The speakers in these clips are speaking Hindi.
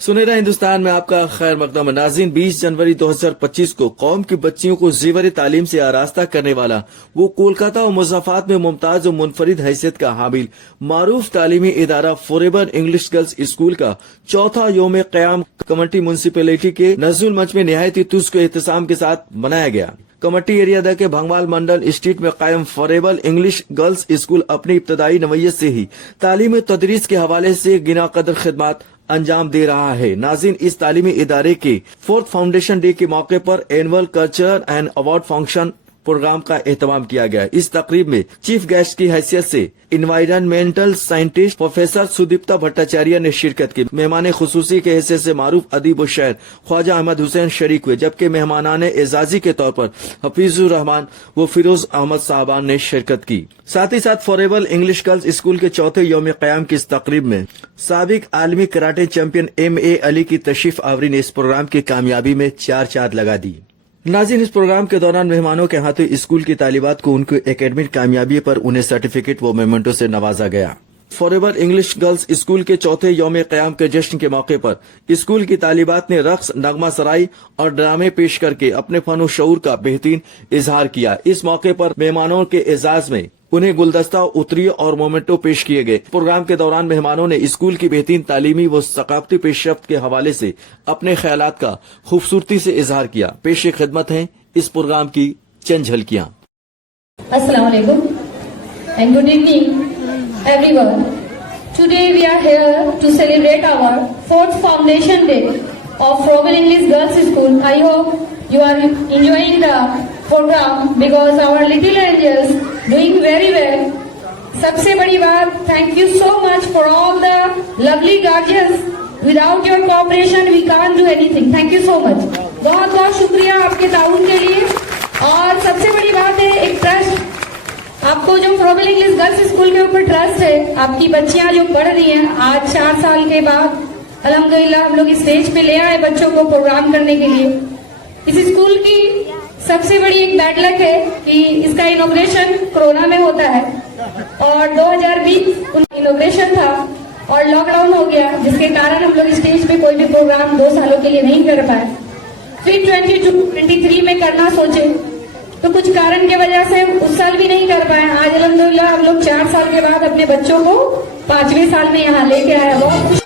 सुनहरा हिंदुस्तान में आपका खैर मकदम नाज़रीन। 20 जनवरी 2025 को कौम की बच्चियों को ज़ेवर तालीम से आरास्ता करने वाला वो कोलकाता और मुज़फ़्फ़राबाद में मुमताज और मुनफरिद हैसियत का हामिल मारूफ तालीमी इदारा फॉरएवर इंग्लिश गर्ल्स स्कूल का चौथा योम क़याम कमेटी म्यूनसिपैलिटी के नज़रुल मंच में निहायत ही तुस्क एहतसाम के साथ मनाया गया। कमेटी एरिया द के भंगवाल मंडल स्ट्रीट में कायम फॉरएवर इंग्लिश गर्ल्स स्कूल अपनी इब्तदाई नवैयत से ही तालीम और तदरीस के हवाले से गिना कदर खिदमत अंजाम दे रहा है। नाज़रीन, इस तालीमी इदारे के 4th फाउंडेशन डे के मौके पर annual culture and award function programme का एहतमाम किया गया। इस तकरीब में चीफ गेस्ट की हैसियत से environmental scientist professor Sudipta Bhattacharya ने शिरकत की। मेहमान खुसूसी के हैसियत से मारूफ अदीब व शायर ख्वाजा अहमद हुसैन शरीक हुए, जबकि मेहमानान एजाजी के तौर पर हफीजुर रहमान व फिरोज अहमद साहबान ने शिरकत की। साथ ही साथ फॉरएवर इंग्लिश गर्ल्स स्कूल के चौथे यौम क़याम की इस तकरीब में साबिक आलमी कराटे चैंपियन M.A. अली की तशरीफ आवरी ने इस प्रोग्राम की कामयाबी में चार चांद लगा दी। नाज़रीन, इस प्रोग्राम के दौरान मेहमानों के हाथों स्कूल की तालिबात को उनकी एकेडमिक कामयाबी पर उन्हें सर्टिफिकेट व मेमेंटो से नवाजा गया। फॉरएवर इंग्लिश गर्ल्स स्कूल के चौथे यौम क़याम के जश्न के मौके पर स्कूल की तालिबात ने रक्स, नगमा सराई और ड्रामे पेश करके अपने फन और शऊर का बेहतरीन इजहार किया। इस मौके पर मेहमानों के एजाज में उन्हें गुलदस्ता, उतरी और मोमेंटो पेश किए गए। प्रोग्राम के दौरान मेहमानों ने स्कूल की बेहतरीन तालीमी व सकाफती पेशरफ्त के हवाले से अपने ख्यालात का खूबसूरती से इजहार किया। पेश खिदमत है इस प्रोग्राम की चंद झलकियां। अस्सलाम वालेकुम and good evening everyone. Today we are here to celebrate our 4th Foundation Day of Froebel English Girls School. I hope you are enjoying the program because our little angels doing very well. सबसे बड़ी बात, thank you so much for all the lovely guardians. Without your cooperation we can't do anything. Thank you so much. बहुत बहुत शुक्रिया आपके ताउन के लिए। और सबसे बड़ी बात है, एक ट्रस्ट, आपको जो फ्रोबेल इंग्लिश गर्ल्स स्कूल के ऊपर ट्रस्ट है, आपकी बच्चियां जो पढ़ रही हैं, आज 4 साल के बाद अल्हम्दुलिल्लाह हम लोग स्टेज पे ले आए बच्चों को प्रोग्राम करने के लिए। इस स्कूल की सबसे बड़ी एक बैड लक है कि इसका इनॉग्रेशन कोरोना में होता है और 2020 इनॉग्रेशन था और लॉकडाउन हो गया, जिसके कारण हम लोग स्टेज पे कोई भी प्रोग्राम 2 सालों के लिए नहीं कर पाए। फिर 22-23 में करना सोचे तो कुछ कारण की वजह से उस साल भी नहीं कर पाए। आज अल्हम्दुलिल्लाह हम लोग 4 साल के बाद अपने बच्चों को 5वें साल में यहाँ लेके आए। बहुत खुश।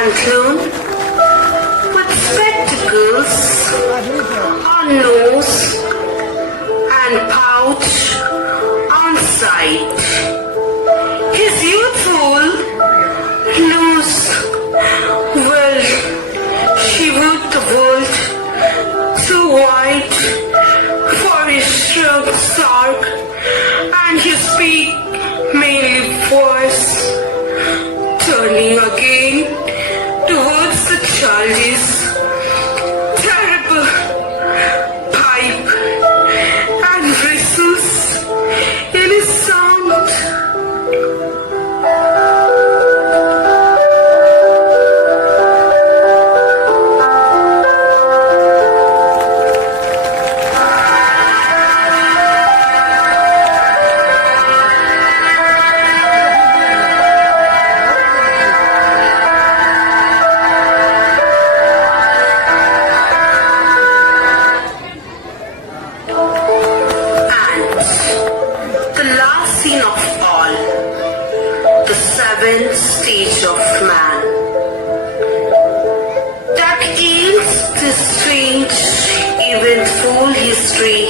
pantaloon with spectacles on nose and pouch on side. His youthful shrunk Sark, and his beak mainly voice, turning again towards the childish, terrible pipe and whistles in his sound. The last scene of all, the seventh stage of man, that ends this strange, eventful history.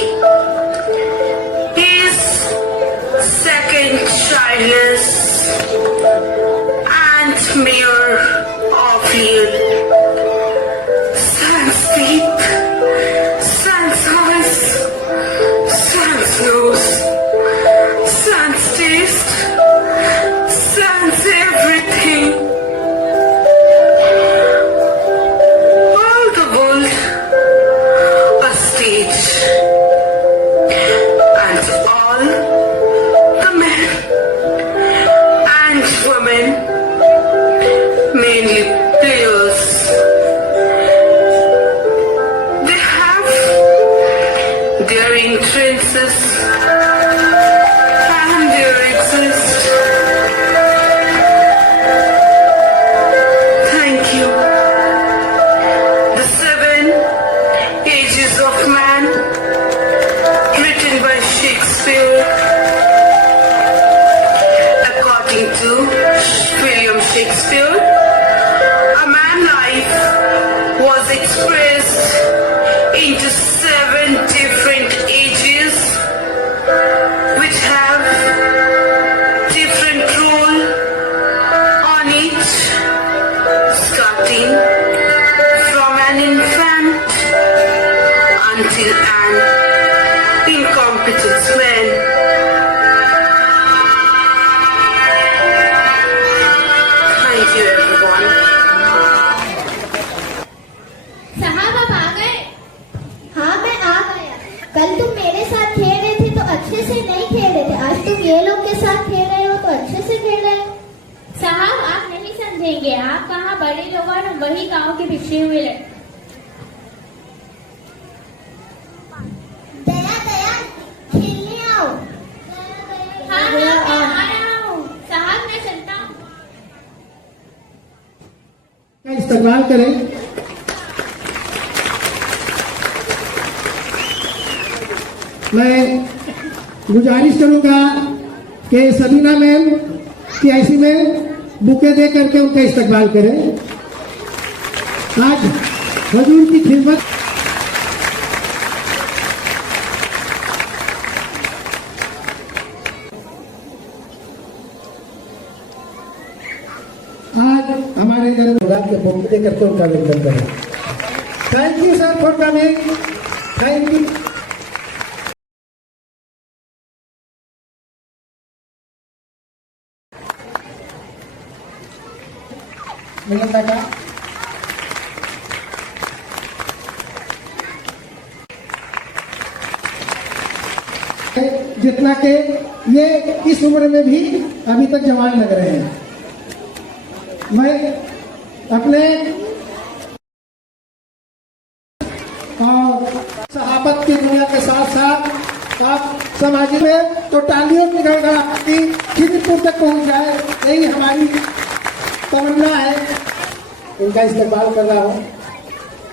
His second childless and mere of Lear, sans teeth, sans eyes, sans nose, sans taste, sans everything. All the world a stage, and all the men and women mainly players. They have their entrances and their exist. Thank you. The seven ages of man, written by Shakespeare, according to William Shakespeare. A man's life was expressed into seven different ages, which have different role on each, starting from an infant until an incompetent man. Thank you, everyone. साहब आप आ गए? हाँ मैं आ गया। कल तुम मेरे साथ खेल रहे थे तो अच्छे से नहीं खेल रहे थे, आज तुम ये लोग के साथ खेल रहे हो तो अच्छे से खेल रहे हो। साहब आप नहीं समझेंगे, आप कहाँ बड़े लोग और वही गांव के पिछड़े हुए लड़के। दया दया खेलने आओ। हाँ हाँ मैं आ रहा हूँ साहब, मैं चलता हूँ। का इस्तेमाल करें। मैं गुजारिश करूंगा कि सबीना मैम की ऐसी में बुके दे करके उनका इस्तेमाल करें। आज हजूर की खिदमत आज हमारे घर में के बुके दे करके उनका अभिनंदन करें। Thank you sir for coming. Thank you. मिलता का जितना के ये इस उम्र में भी अभी तक जवान लग रहे हैं। मैं अपने सहाबत की दुनिया के साथ साथ आप समाज में तो टालियों की गड़गड़ाहट खिदपुर तक पहुंच जाए, यही हमारी तमन्ना है। इनका इस्तेमाल कर रहा हूँ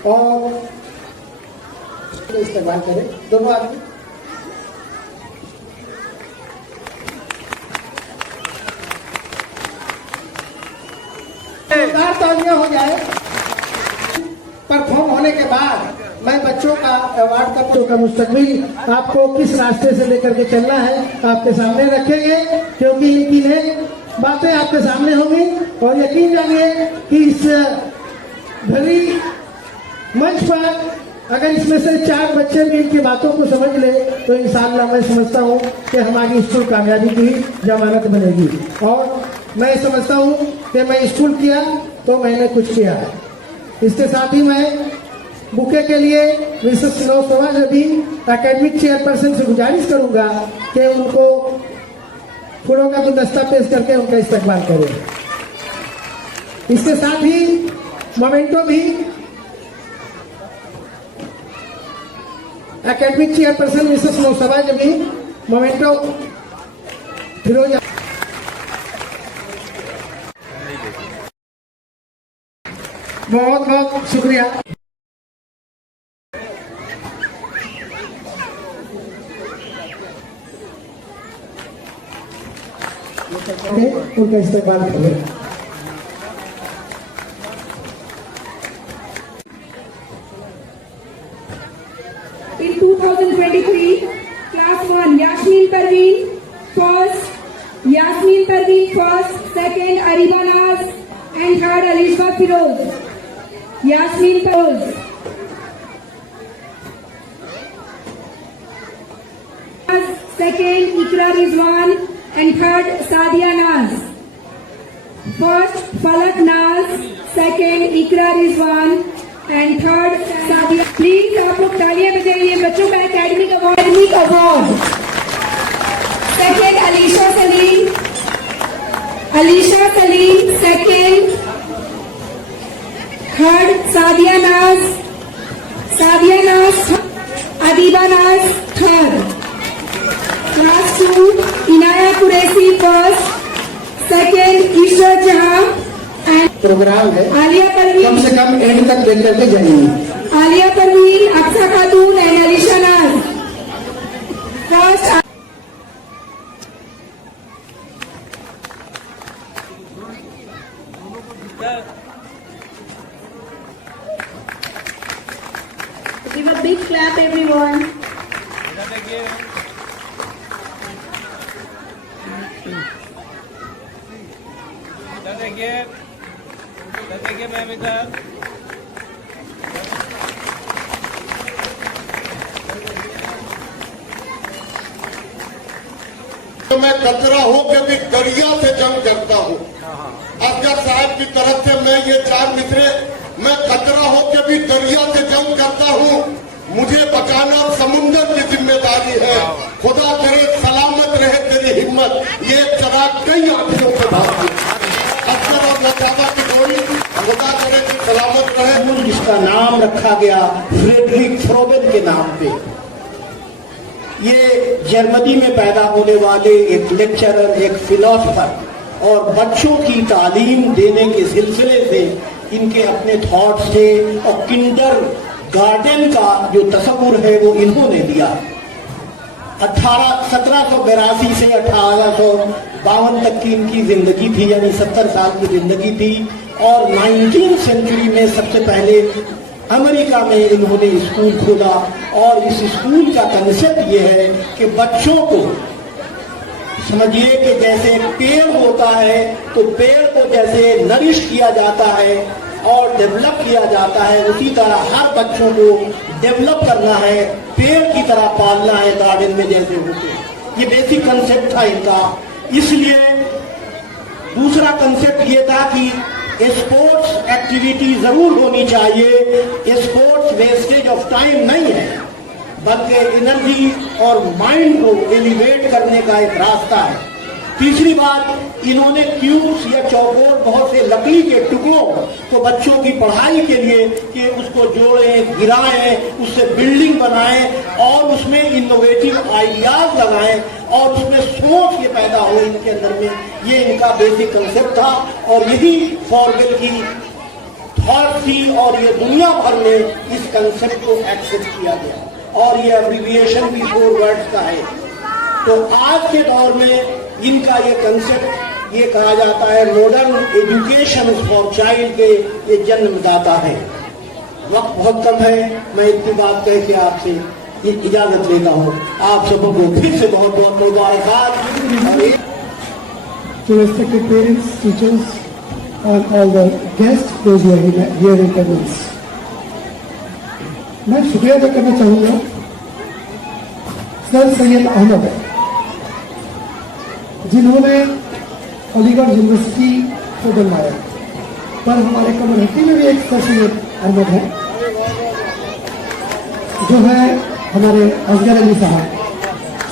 और इस्तेमाल करें दोनों आदमी। तालियां हो जाए। परफॉर्म होने के बाद मैं बच्चों का अवार्ड का मुस्तकबिल आपको किस रास्ते से लेकर के चलना है आपके सामने रखेंगे, क्योंकि इनकी बातें आपके सामने होंगी और यकीन जानिए कि इस भरी मंच पर अगर इसमें से 4 बच्चे भी इनकी बातों को समझ ले तो इंशाअल्लाह मैं समझता हूँ कि हमारी स्कूल कामयाबी की जमानत बनेगी। और मैं समझता हूँ कि मैं स्कूल किया तो मैंने कुछ किया है। इसके साथ ही मैं बुके के लिए मिसेस नौसवा नबी एकेडमिक चेयरपर्सन से गुजारिश करूंगा कि उनको फूलों का गुलदस्ता पेश करके उनका इस्तकबाल करें। इसके साथ ही मोमेंटो भी एकेडमिक चेयरपर्सन मिसेस नौसवा नबी मोमेंटो फिरोजा। बहुत बहुत शुक्रिया। उनका इस्तेमाल करें। In 2023, Class 1, Yasmin Parveen first, second, Ariba Naz, and third, Alishba Firoz. Yasmin Firoz. Second, Ikra Rizwan, and third, Sadia Naz. First, Falak Naz, second, Ikra Rizwan, and third, Sadia. Please, आप लोग तालियां बजाइए बच्चों का academic award. Second, Alisha Salim, second. Third, Sadia Naz, Adiba Naz, third. Class 2, Inaya Qureshi first, second, Ishrat Jahan, and programme है, Alia Parveen. कम से कम एंड तक देख करके जाइए। Alia Parveen, Aksa Khatun, and Alisha Naz. First, Give a big clap, everyone. देखिए मैम इधर तो मैं कचरा हो के भी दरिया से जंग करता हूँ। असगर साहब की तरफ से मैं ये 4 मिसरे, मैं कचरा हो के भी दरिया से जंग करता हूँ। मुझे बचाना समुंदर की जिम्मेदारी है। खुदा करे सलामत रहे तेरी हिम्मत, ये चराग कई आंखों से भागती। असगर और लताबा की जोड़ी खुदा करे कि सलामत रहे। जिसका नाम रखा गया फ्रेडरिक फ्रोबेन के नाम पे, ये जर्मनी में पैदा होने वाले एक लेक्चरर, एक फिलोसफर और बच्चों की तालीम देने के सिलसिले से इनके अपने थॉट्स थे और किंडर गार्डन का जो तस्वुर है वो इन्होंने दिया। 1782 से 1852 तक की इनकी जिंदगी थी, यानी 70 साल की जिंदगी थी। और 19वीं सेंचुरी में सबसे पहले अमेरिका में इन्होंने स्कूल खोला और इस स्कूल का कंसेप्ट ये है कि बच्चों को समझिए कि जैसे पेड़ होता है तो पेड़ को जैसे नरिश किया जाता है और डेवलप किया जाता है, उसी तरह हर बच्चों को डेवलप करना है, पेड़ की तरह पालना है गार्डन में जैसे होते हैं। ये बेसिक कंसेप्ट था इनका। इसलिए दूसरा कंसेप्ट ये था कि स्पोर्ट्स एक्टिविटी जरूर होनी चाहिए। स्पोर्ट्स वेस्टेज ऑफ टाइम नहीं है, बल्कि एनर्जी और माइंड को एलिवेट करने का एक रास्ता है। तीसरी बात, इन्होंने क्यूब्स या चौकोर बहुत से लकड़ी के टुकड़ों को बच्चों की पढ़ाई के लिए कि उसको जोड़ें, गिराएं, उससे बिल्डिंग बनाएं और उसमें इनोवेटिव आइडियाज लगाएं और उसमें सोच ये पैदा हो इनके अंदर में, ये इनका बेसिक कंसेप्ट था। और यही फॉरवेल की थॉट थी और ये दुनिया भर में इस कंसेप्ट को एक्सेप्ट किया गया और ये एब्रिविएशन भी 4 वर्ड्स का है। तो आज के दौर में इनका ये कंसेप्ट ये कहा जाता है मॉडर्न एजुकेशन फॉर चाइल्ड के ये जन्मदाता है। वक्त बहुत कम है, मैं इतनी बात कह के आपसे इजाजत लेता हूँ। आप सबों को फिर से बहुत बहुत मुबारकबाद। To respected parents, teachers, and all the guests, those who are here in attendance. मैं शुक्रिया अदा करना चाहूंगा सर सैयद अहमद, जिन्होंने अलीगढ़ यूनिवर्सिटी को बनवाया। पर हमारे कमरहट्टी में भी एक सर सैयद अहमद है, जो है हमारे Asghar Ali sahab,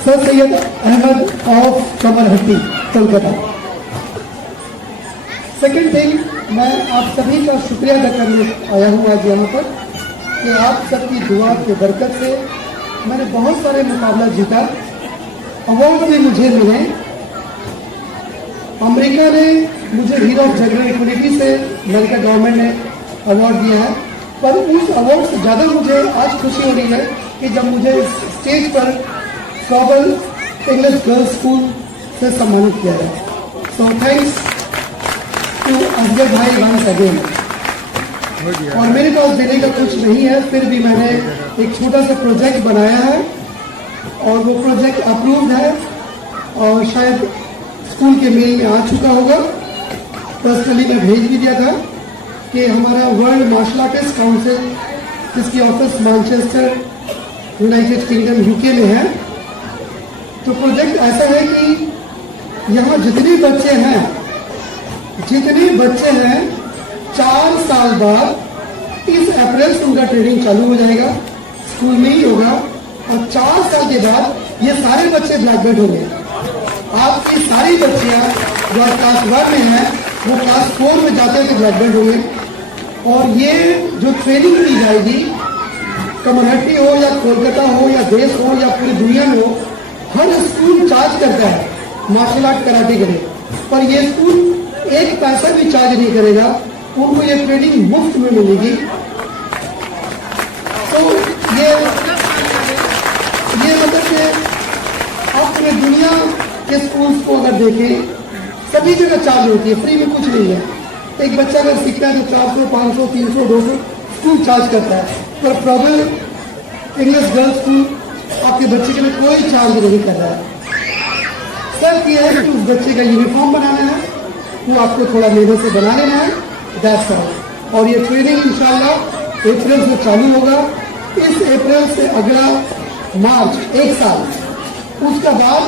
sir Syed Ahmed of Kamarhati, Kolkata. Second thing, मैं आप सभी का शुक्रिया अदा करने आया हूँ आज यहाँ पर कि आप सबकी दुआ के बरकत से मैंने बहुत सारे मुकाबला जीता, अवार्ड भी मुझे मिले। अमेरिका ने मुझे हीरो ऑफ जेंडर इक्वलिटी से अमेरिका गवर्नमेंट ने अवार्ड दिया है, पर उस अवार्ड से ज़्यादा मुझे आज खुशी हो रही है कि जब मुझे स्टेज पर फ्रॉबल इंग्लिश गर्ल्स स्कूल से सम्मानित किया गया। सो थैंक्स टू असगर भाई वंस अगेन। और मेरे पास देने का कुछ नहीं है, फिर भी मैंने एक छोटा सा प्रोजेक्ट बनाया है और वो प्रोजेक्ट अप्रूव्ड है और शायद स्कूल के मेल में आ चुका होगा। पर्सनली मैं भेज भी दिया था कि हमारा वर्ल्ड मार्शल आर्टिस्ट काउंसिल, जिसकी office Manchester United kingdom UK में है, तो प्रोजेक्ट ऐसा है कि यहाँ जितने बच्चे हैं 4 साल बाद इस अप्रैल से उनका ट्रेनिंग चालू हो जाएगा, स्कूल में ही होगा। और 4 साल के बाद ये सारे बच्चे ब्लैक बेल्ट होंगे। आपकी सारी बच्चियां जो क्लास 1 में हैं वो क्लास 4 में जाते हैं तो ब्लैक बेल्ट होंगे। और ये जो ट्रेनिंग दी जाएगी, कमरहट्टी हो या कोलकाता हो या देश हो या पूरी दुनिया में हो, हर स्कूल चार्ज करता है मार्शल आर्ट कराटे के लिए, पर ये स्कूल एक पैसा भी चार्ज नहीं करेगा, उनको ये ट्रेनिंग मुफ्त में मिलेगी। तो ये मतलब कि आप पूरे दुनिया के स्कूल्स को अगर देखें, सभी जगह चार्ज होती है, फ्री में कुछ नहीं है। एक बच्चा अगर सीखता है तो 400, 500, 300, 200 स्कूल चार्ज करता है, पर प्रॉब्लम इंग्लिश गर्ल्स स्कूल आपके बच्चे के लिए कोई चार्ज नहीं कर रहा है। सिर्फ ये है कि उस बच्चे का यूनिफॉर्म बनाना है, वो आपको थोड़ा मेहनत से बना लेना है, दैट्स ऑल। और ये ट्रेनिंग इंशाल्लाह अप्रैल से चालू होगा। इस अप्रैल से अगला मार्च 1 साल, उसका बाद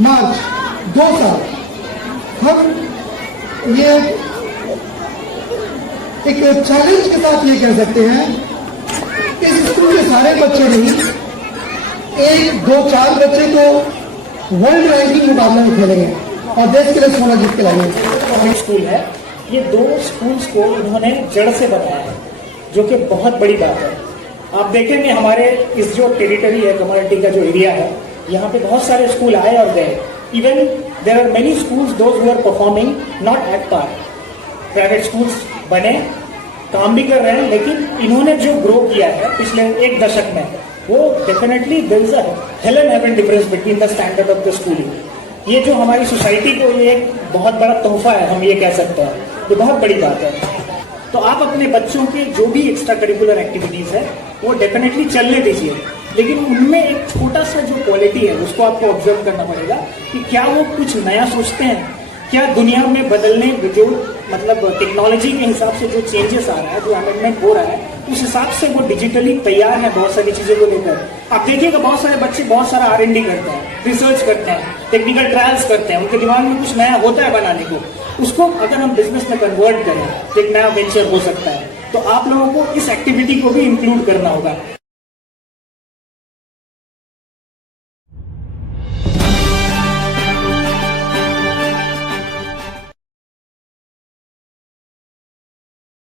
मार्च 2 साल, हम ये एक चैलेंज के साथ ये कह सकते हैं, इस स्कूल के सारे बच्चे नहीं, 1, 2, 4 बच्चे तो वर्ल्ड रैंकिंग मुकाबला में खेलेंगे और देश के लिए सोना जीत के लाएंगे। स्कूल है, ये 2 स्कूल्स को इन्होंने जड़ से बनाया है, जो कि बहुत बड़ी बात है। आप देखेंगे हमारे इस जो टेरिटरी है, कम्युनिटी का जो एरिया है, यहाँ पे बहुत सारे स्कूल आए और गए। Even there are many schools those who are performing not at par. Private schools बने, काम भी कर रहे हैं, लेकिन इन्होंने जो ग्रो किया है पिछले 1 दशक में, वो definitely there is a hell and heaven difference between the standard of the schooling. ये जो हमारी सोसाइटी को ये एक बहुत बड़ा तोहफा है, हम ये कह सकते हैं, ये बहुत बड़ी बात है। तो आप अपने बच्चों के जो भी एक्स्ट्रा करिकुलर एक्टिविटीज है वो डेफिनेटली चलने दीजिए, लेकिन उनमें एक छोटा सा जो क्वालिटी है उसको आपको ऑब्जर्व करना पड़ेगा कि क्या वो कुछ नया सोचते हैं, क्या दुनिया में बदलने जो मतलब टेक्नोलॉजी के हिसाब से जो चेंजेस आ रहा है, जो अमेंडमेंट हो रहा है, उस हिसाब से वो डिजिटली तैयार है बहुत सारी चीजों को लेकर। आप देखिएगा बहुत सारे बच्चे बहुत सारा R&D करते हैं, रिसर्च करते हैं, टेक्निकल ट्रायल्स करते हैं, उनके दिमाग में कुछ नया होता है बनाने को, उसको अगर हम बिजनेस में कन्वर्ट करें तो एक नया वेंचर हो सकता है। तो आप लोगों को इस एक्टिविटी को भी इंक्लूड करना होगा।